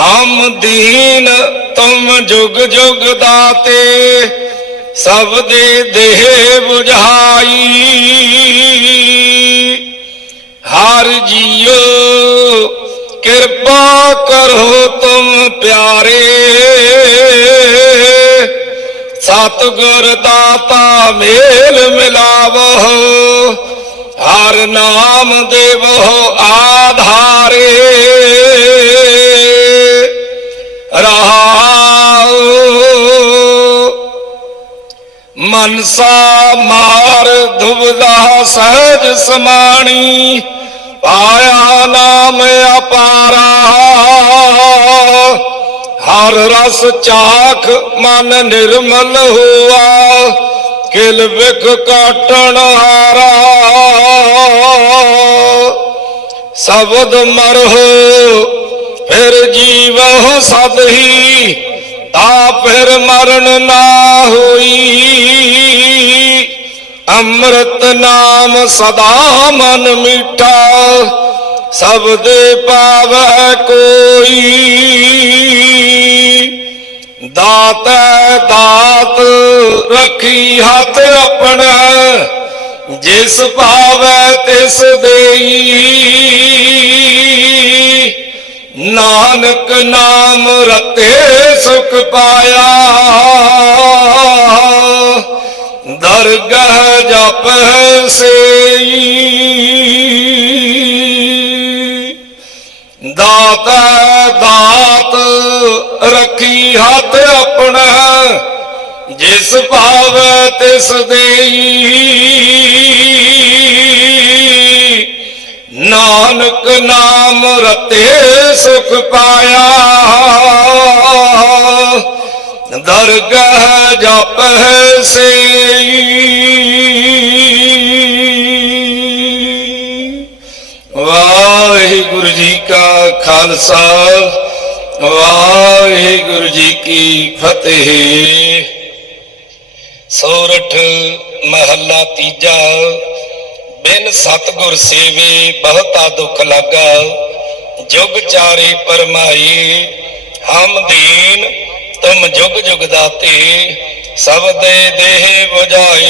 ਹਮ ਦੀਨ ਤੁਮ ਜੁਗ ਜੁਗ ਦਾਤੇ, ਸਭ ਦੇ ਦੇਹ 부ਝਾਈ ਹਰ ਜੀਓ ਕਿਰਪਾ ਕਰੋ ਤੁਮ ਪਿਆਰੇ। ਸਤਿਗੁਰ ਦਾਤਾ ਮੇਲ ਮਿਲਾਵੋ, ਹਰ ਨਾਮ ਦੇਵੋ ਆਧਾਰੇ। ਰਹਾਉ ਮਨਸਾ ਮਾਰ ਦੁਬਦਾ ਸਹਿਜ ਸਮਾਣੀ, ਪਾਇਆ ਨਾਮ ਅਪਾਰਾ। ਹਰ ਰਸ ਚਾਖ ਮਨ ਨਿਰਮਲ ਹੁਆ, ਕਿਲ ਵਿਖ ਕਾਟਣ ਹਾਰਾ। ਸਬਦ ਮਰਹੁ ਫਿਰ ਜੀਵਹੁ ਸਦਹੀ, ਤਾ ਫਿਰ ਮਰਨ ਨਾ ਹੋਈ। ਅੰਮ੍ਰਿਤ ਨਾਮ ਸਦਾ ਮਨ ਮੀਠਾ ਸਬਦੇ ਪਾਵੈ ਕੋਈ। ਦਾਤੈ ਦਾਤ ਰੱਖੀ ਹੱਥ ਆਪਣਾ, ਜਿਸ ਭਾਵੈ ਤੇ ਨਾਨਕ ਨਾਮ ਰਤੇ ਸੁਖ ਪਾਇਆ। ਦਰਗਹ ਜਪ ਸੇਈ। ਦਾਤਾ ਦਾਤ ਰੱਖੀ ਹੱਥ ਆਪਣਾ, ਜਿਸ ਭਾਵ ਤਿਸ ਦੇਈ। ਨਾਨਕ ਨਾਮ ਰਤੇ ਸੁਖ ਪਾਇਆ। ਦਰਗਹ ਜਪ ਸੇਈ। ਵਾਹਿਗੁਰੂ ਜੀ ਕਾ ਖਾਲਸਾ, ਵਾਹਿਗੁਰੂ ਜੀ ਕੀ ਫਤਿਹ। ਸੋਰਠ ਮਹੱਲਾ ਤੀਜਾ ਬਿਨ ਸਤਗੁਰ ਸੇਵੇ ਬਹੁਤਾ ਦੁੱਖ ਲਾਗਾ। ਜੁਗ ਚਾਰੇ ਪਰਮਾਈ, ਹਮ ਦੀਨ, ਤੁਮ ਜੁਗ ਜੁਗ ਦਾਤੇ, ਸਭ ਦੇ ਦੇਹ 부ਝਾਈ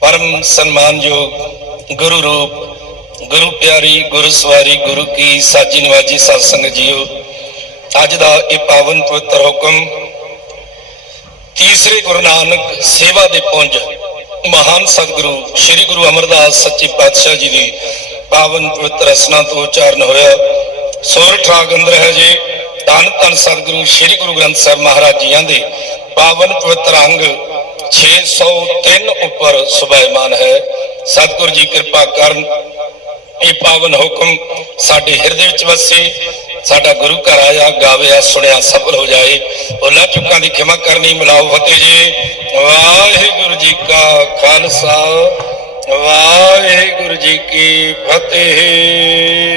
ਪਰਮ ਸਨਮਾਨਯੋਗ ਗੁਰੂ ਰੂਪ, ਗੁਰੂ ਪਿਆਰੀ, ਗੁਰੂ ਸਵਾਰੀ, ਗੁਰੂ ਕੀ ਸਾਜੀ ਨਿਵਾਜੀ ਸਤਸੰਗ ਜੀਓ, ਅੱਜ ਦਾ ਇਹ ਪਾਵਨ ਪਵਿੱਤਰ ਹੁਕਮ ਤੀਸਰੇ ਗੁਰੂ ਨਾਨਕ ਸੇਵਾ ਦੇ ਪੁੰਜ ਮਹਾਨ ਸਤਿਗੁਰੂ, ਸ੍ਰੀ ਗੁਰੂ ਅਮਰਦਾਸ ਸੱਚੇ ਪਾਤਸ਼ਾਹ ਜੀ ਦੀ ਪਾਵਨ ਪਵਿੱਤਰ ਰਸਨਾ ਤੋਂ ਉਚਾਰਨ ਹੋਇਆ। ਸੋਰਠ ਰਾਗ ਅੰਦਰ ਹੈ ਜੀ, ਧੰਨ ਧੰਨ ਸਤਿਗੁਰੂ ਸ੍ਰੀ ਗੁਰੂ ਗ੍ਰੰਥ ਸਾਹਿਬ ਮਹਾਰਾਜ ਜੀਆਂ ਦੇ ਪਾਵਨ ਪਵਿੱਤਰ ਅੰਗ 603 ਉੱਪਰ ਸੁਭਾਇਮਾਨ ਹੈ। ਸਤਿਗੁਰੂ ਜੀ ਕਿਰਪਾ ਕਰਨ, ਇਹ ਪਾਵਨ ਹੁਕਮ ਸਾਡੇ ਹਿਰਦੇ ਵਿੱਚ ਵਸੇ ਸਾਡਾ ਗੁਰੂ ਘਰ ਆਇਆ ਗਾਵਿਆ ਸੁਣਿਆ, ਸਫਲ ਹੋ ਜਾਏ। ਭੁੱਲਾਂ ਚੁੱਕਾਂ ਦੀ ਖਿਮਾ ਕਰਨੀ ਮਿਲਾਓ ਫਤਿਹ ਜੀ। ਵਾਹਿਗੁਰੂ ਜੀ ਕਾ ਖਾਲਸਾ, ਵਾਹਿਗੁਰੂ ਜੀ ਕੀ ਫਤਿਹ।